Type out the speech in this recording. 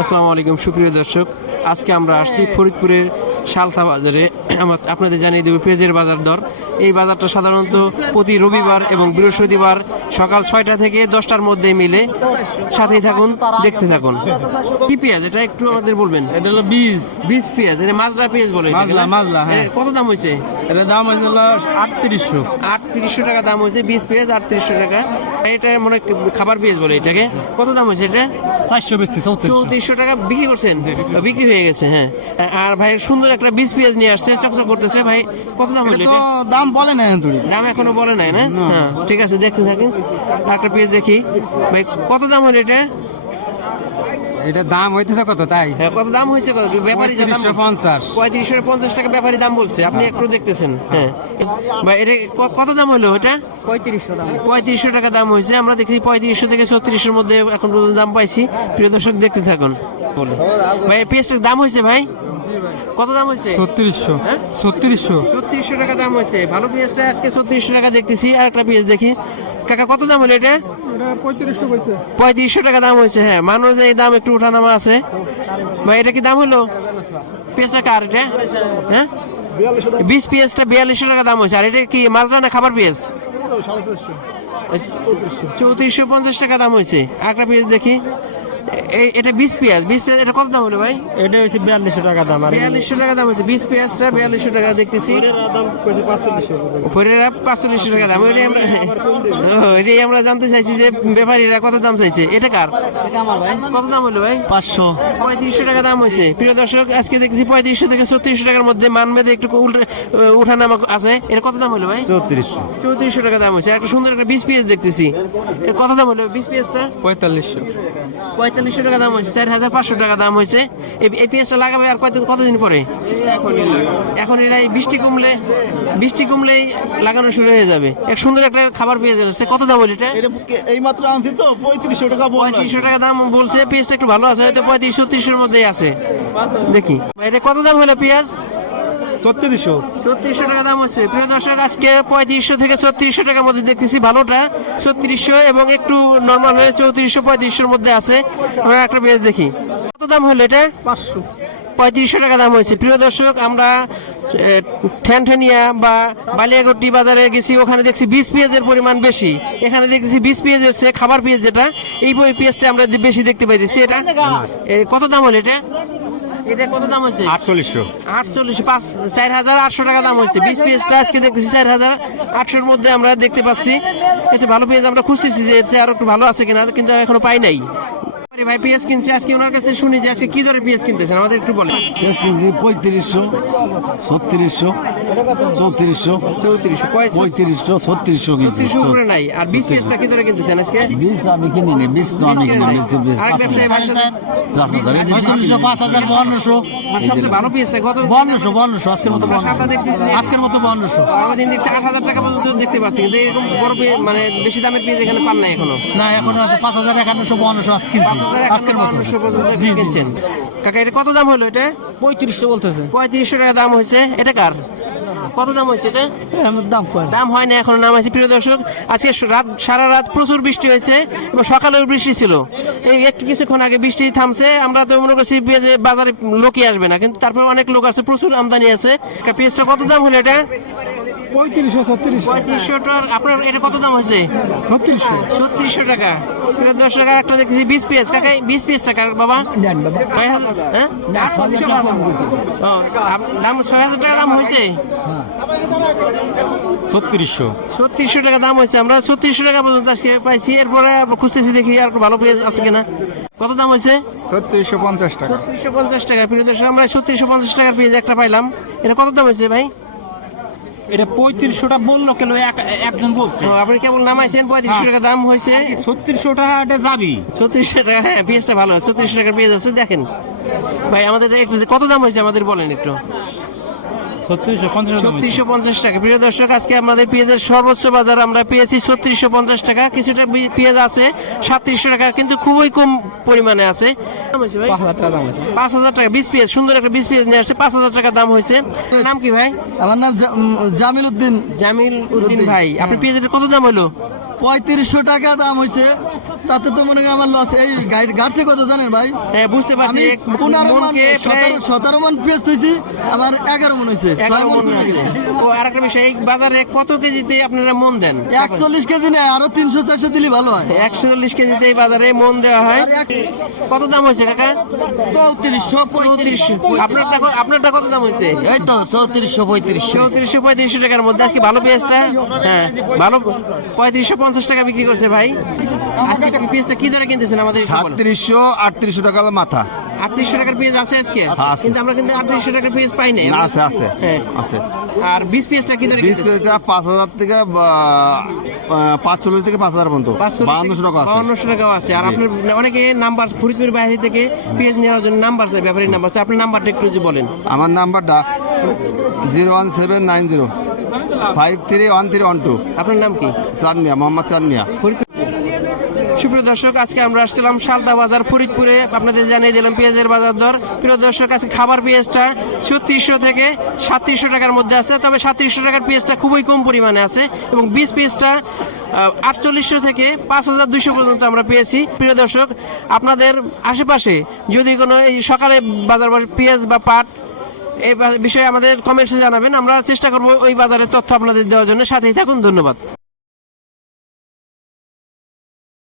আসসালামু আলাইকুম, সুপ্রিয় দর্শক। আজকে আমরা আসছি ফরিদপুরের সালথা বাজারে। আমার আপনাদের জানিয়ে দেবো পেঁয়াজের বাজার দর। এই বাজারটা সাধারণত প্রতি রবিবার এবং বৃহস্পতিবার সকাল ছয়টা থেকে দশটার মধ্যে মিলে। সাথেই থাকুন দেখতে থাকুন। কি পেঁয়াজ? এটা একটু আমাদের বলবেন। এটা হলো বীজ। বিশ পেঁয়াজ এটা মাজরা পেঁয়াজ বলে মাজরা, মাজরা, হ্যাঁ। কত দাম হয়েছে? এটার দাম হয়েছে আটত্রিশশো। আটত্রিশশো টাকা দাম হয়েছে বিশ পেঁয়াজ আটত্রিশশো টাকা। এটা মনে খাবার পেঁয়াজ বলে এটাকে। কত দাম হয়েছে এটা? চারশো বেশি চৌত্রিশশো। টাকা বিক্রি করছেন? বিক্রি হয়ে গেছে হ্যাঁ। আর ভাই সুন্দর একটা বিশ পেঁয়াজ নিয়ে আসছে চকচক করতেছে। ভাই কত দাম তো এটা? দাম বলে না এখন তুই দাম এখনও বলে নাই না? হ্যাঁ ঠিক আছে দেখতে থাকেন। একটা পেঁয়াজ দেখি। ভাই কত দাম হলো এটা? এটা দাম হইতেছে কত তাই? হ্যাঁ কত দাম হয়েছে কত? ব্যাপারী যা দাম পঁয়ত্রিশশো পঞ্চাশ। পঁয়ত্রিশশো পঞ্চাশ টাকা ব্যাপারী দাম বলছে। আপনি একটু দেখতেছেন। হ্যাঁ। ভাই এটা কত দাম হলো এটা? পঁয়ত্রিশশো দাম। পঁয়ত্রিশশো টাকা দাম হয়েছে। আমরা দেখছি পঁয়ত্রিশশো থেকে ছত্রিশের মধ্যে এখন পর্যন্ত দাম পাইছি। প্রিয় দর্শক দেখতে থাকুন। বলে ভাই পেঁয়াজটার দাম হয়েছে ভাই? কত দাম হয়েছে? ছত্রিশশো। হ্যাঁ? ছত্রিশশো। ছত্রিশশো টাকা দাম হয়েছে। ভালো পেঁয়াজটা আজকে ছত্রিশশো টাকা দেখতেছি। আর একটা পেঁয়াজ দেখি। কাকা কত দাম হলো এটা? পঁয়ত্রিশশো টাকা দাম হয়েছে হ্যাঁ। মানুষ এই দাম একটু উঠানামা আছে। ভাই এটা কি দাম হলো? পেঁয়াজটা কার এটা? হ্যাঁ? বিশ পেঁয়াজটা বিয়াল্লিশশো টাকা দাম হয়েছে। আর এটা কি মাজরা না খাবার পেঁয়াজ চৌত্রিশশো পঞ্চাশ টাকা দাম হয়েছে। একটা পেঁয়াজ দেখি। এটা বিশ পেঁয়াজ। বিশ পেঁয়াজ এটা কত দাম হলো ভাই? এটা হচ্ছে বিয়াল্লিশশো টাকা দাম আর বিয়াল্লিশশো টাকা দাম হয়েছে বিশ পেঁয়াজটা বিয়াল্লিশশো টাকা দেখতেছি। দাম পাঁচচল্লিশশো ফরিরা পাঁচচল্লিশশো টাকা দাম। ওইটাই আমরা এটাই আমরা জানতে চাইছি যে ব্যাপারীরা কত দাম চাইছে। এটা কার? ভাই কত দাম হলো ভাই? পাঁচশো। পঁয়ত্রিশশো টাকা দাম হয়েছে। প্রিয় দর্শক আজকে দেখছি পঁয়ত্রিশশো থেকে ছত্রিশশো টাকার মধ্যে মানবেদে একটু উল্টে উঠানামা আছে। এর কত দাম হলো ভাই? চৌত্রিশশো। চৌত্রিশশো টাকা দাম হয়েছে। একটা সুন্দর একটা বিশ পিএস দেখতেছি। এর কত দাম হলো বিশ পিএসটা পঁয়তাল্লিশশো। পঁয়তাল্লিশশো টাকা দাম হয়েছে চার হাজার পাঁচশো টাকা দাম হয়েছে। এই পিএসটা লাগাবে আর কত কতদিন পরে? এখন এরা বৃষ্টি কমলে বৃষ্টি কমলেই লাগানো শুরু হয়ে যাবে। এক সুন্দর একটা খাবার পেয়ে যাচ্ছে কত দাম হলো এটা? এই মাত্র আনছি তো পঁয়ত্রিশশো টাকা পঁয়ত্রিশশো টাকা দাম বলছে পেঁয়াজটা একটু ভালো আছে হয়তো পঁয়ত্রিশশো ছত্রিশের মধ্যেই আছে। দেখি। এটা কত দাম হলো পেঁয়াজ? ছত্রিশশো। ছত্রিশশো টাকা দাম হচ্ছে। প্রিয় দর্শক আজকে পঁয়ত্রিশশো থেকে ছত্রিশশো টাকার মধ্যে দেখতেছি ভালোটা। ছত্রিশশো এবং একটু নর্মাল হয়ে চৌত্রিশশো পঁয়ত্রিশশোর মধ্যে আছে। আমরা একটা পেঁয়াজ দেখি। কত দাম হলো এটা? পাঁচশো। পঁয়ত্রিশশো টাকা দাম হয়েছে। প্রিয় দর্শক আমরা এ, ঠ্যানঠেনিয়া বা বালিয়াগট্টি বাজারে গেছি ওখানে দেখছি বিশ পেঁয়াজের পরিমাণ বেশি। এখানে দেখছি বিশ পেঁয়াজ হচ্ছে খাবার পেঁয়াজ যেটা। এই বই পেঁয়াজটা আমরা বেশি দেখতে পাইতেছি। এটা কত দাম হলো এটা? এটা কত দাম হচ্ছে আটচল্লিশশো। আটচল্লিশ পাঁচ চার হাজার আটশো টাকা দাম হচ্ছে বিশ পেঁয়াজটা আজকে দেখতেছি চার হাজার আটশোর মধ্যে আমরা দেখতে পাচ্ছি। এসে ভালো পেঁয়াজ আমরা খুঁজতেছি যে আরও একটু ভালো আছে কিনা কিন্তু এখনও পাই নাই। ভাই পেঁয়াজ কিনছে আজকে ওনার কাছে শুনি যে আজকে কি দরে পেঁয়াজ কিনতেছেন আমাদের একটু বলেন। পেঁয়াজ কিনছি পঁয়ত্রিশশো ছত্রিশশো চৌত্রিশশো চৌত্রিশ পঁয়ত্রিশশো ছত্রিশশো কিনছি উপরে নাই। আর বিশ পেঁয়াজটা কি দরে কিনতেছেন আজকে? বিশ আমি কিনি নি বিশ তো আমি কিনি বেশি ব্যবসায়ী ভাইয়ের পাঁচ হাজার বাহান্নশো। আর সবচেয়ে ভালো পেঁয়াজটা কত বাহান্নশো বাহান্নশো আজকের মতো দেখছি আজকের মতো বাহান্নশো। আমাদের দেখছি আট হাজার টাকা পর্যন্ত দেখতে পাচ্ছি কিন্তু এরকম বড় মানে বেশি দামের পেঁয়াজ এখানে পান নাই এখনও। না এখন পাঁচ হাজার একান্নশো বাহান্নশো আজকে কিনছি। আজকের মতো জি জি। কাকা এটা কত দাম হলো এটা? পঁয়ত্রিশশো বলতেছে। পঁয়ত্রিশশো টাকা দাম হয়েছে। এটা কার? কত দাম হয়েছে এটা? দাম দাম হয় না এখনও নাম আছে। প্রিয় দর্শক আজকে রাত সারা রাত প্রচুর বৃষ্টি হয়েছে এবং সকালেও বৃষ্টি ছিল। এই একটু কিছুক্ষণ আগে বৃষ্টি থামছে। আমরা তো মনে করছি পেঁয়াজে বাজারে লোকই আসবে না কিন্তু তারপর অনেক লোক আছে প্রচুর আমদানি আছে। পেঁয়াজটা কত দাম হলো এটা? পঁয়ত্রিশশো ছত্রিশশো। আপনার এটা কত দাম হয়েছে? ছত্রিশশো। ছত্রিশশো টাকা। আর একটা দেখছি বিশ কাকা বিশ টাকা বাবা? নেন বাবা। ছয় হাজার হ্যাঁ? দাম- দাম ছয় হাজার টাকা দাম হয়েছে? ছত্রিশশো। ছত্রিশশো টাকা দাম হয়েছে। আমরা ছত্রিশশো টাকা পর্যন্ত আজকে পাইছি। এরপরে খুঁজতেছি দেখি আর ভালো পেঁয়াজ আছে কিনা। কত দাম হয়েছে? ছত্রিশশো পঞ্চাশ টাকা। ছত্রিশশো পঞ্চাশ টাকা। প্রিয় দর্শক আমরা ছত্রিশশো পঞ্চাশ টাকার পেঁয়াজ একটা পাইলাম। এটা কত দাম হয়েছে ভাই? এটা পঁয়ত্রিশশোটা বলল কেন একজন বলছে। আপনি কেবল নামাইছেন পঁয়ত্রিশশো টাকা দাম হয়েছে। ছত্রিশশোটা এটা যাবি। ছত্রিশশো টাকা হ্যাঁ পেঁয়াজটা ভালো ছত্রিশশো টাকার পেঁয়াজ আছে দেখেন। ভাই আমাদের একটু কত দাম হয়েছে আমাদের বলেন একটু। ছত্রিশশো পঞ্চাশ টাকা প্রিয় দর্শক আজকে আমাদের পেঁয়াজের সর্বোচ্চ বাজার আমরা পেয়েছি ছত্রিশশো পঞ্চাশ টাকা। কিছুটা পেঁয়াজ আছে সাতত্রিশশো টাকা কিন্তু খুবই কম পরিমাণে আছে? পাঁচ হাজার টাকা বিশ পেঁয়াজ সুন্দর একটা বিশ পেঁয়াজ নিয়ে আসছে। পাঁচ হাজার টাকা দাম হয়েছে। নাম কি ভাই? আমার নাম জামিল উদ্দিন। জামিল উদ্দিন ভাই। আপনার পেঁয়াজের কত দাম হলো? পঁয়ত্রিশশো টাকা দাম হয়েছে। তাতে তো মনে করেন আমার লস এই গাড়ি গাড়ি থেকে কত জানেন ভাই? হ্যাঁ, বুঝতে পারছি। পনেরো মন সতেরো মন পেঁয়াজ তুইছি আমার এগারো মন হয়েছে ছয় মন। ও আরেকটা বিষয় এই বাজারে কত কেজিতে আপনারা মন দেন? একচল্লিশ কেজি নেই আরও তিনশো চারশো দিলে ভালো হয়। একশো চল্লিশ কেজিতে এই বাজারে মন দেওয়া হয়। কত দাম হয়েছে কাকা? চৌত্রিশশো চৌত্রিশশো। আপনারটা আপনারটা কত দাম হয়েছে এই তো চৌত্রিশশো পঁয়ত্রিশশো চৌত্রিশশো পঁয়ত্রিশশো টাকার মধ্যে। আজকে ভালো পেঁয়াজটা? হ্যাঁ ভালো পঁয়ত্রিশশো পঞ্চাশ টাকা বিক্রি করছে ভাই। আজকে পেঁয়াজটা কি দরে কিনতেছেন আমাদের সাতত্রিশশো আটত্রিশশো টাকা মাথা। আটত্রিশশো টাকার পেঁয়াজ আছে আজকে? কিন্তু আমরা কিন্তু আটত্রিশশো টাকার পেঁয়াজ পাই নাই। আছে আছে হ্যাঁ। আছে। আর বিশ পেঁয়াজটা কি দরে বিশ? কেজিটা পাঁচ হাজার থেকে পাঁচচল্লিশ থেকে পাঁচ হাজার পর্যন্ত। টাকা আছে। বাউন্নশো টাকাও আছে। আর আপনার অনেকে নাম্বার ফরিদপুর বাইরে থেকে পেঁয়াজ নেওয়ার জন্য নাম্বার চাই ব্যাপারীর নাম্বার চাই। আপনার নাম্বারটা একটু যদি বলেন। আমার নাম্বারটা zero one seven nine zero five three one three one two. আপনার নাম কি? চাঁদমিয়া মোহাম্মদ চাঁদমিয়া সুপ্রিয় দর্শক, আজকে আমরা আসছিলাম সালদা বাজার ফরিদপুরে। আপনাদের জানিয়ে দিলাম পেঁয়াজের বাজার দর। প্রিয় দর্শক, আজকে খাবার পেঁয়াজটা ছত্রিশশো থেকে সাতত্রিশশো টাকার মধ্যে আছে, তবে সাতত্রিশশো টাকার পেঁয়াজটা খুবই কম পরিমাণে আছে এবং বিশ পেঁয়াজটা আটচল্লিশশো থেকে পাঁচ হাজার দুইশো পর্যন্ত আমরা পেয়েছি। প্রিয় দর্শক, আপনাদের আশেপাশে যদি কোনো এই সকালে বাজার পেঁয়াজ বা পাট এই বিষয়ে আমাদের কমেন্টসে জানাবেন, আমরা চেষ্টা করব ওই বাজারের তথ্য আপনাদের দেওয়ার জন্য। সাথেই থাকুন, ধন্যবাদ।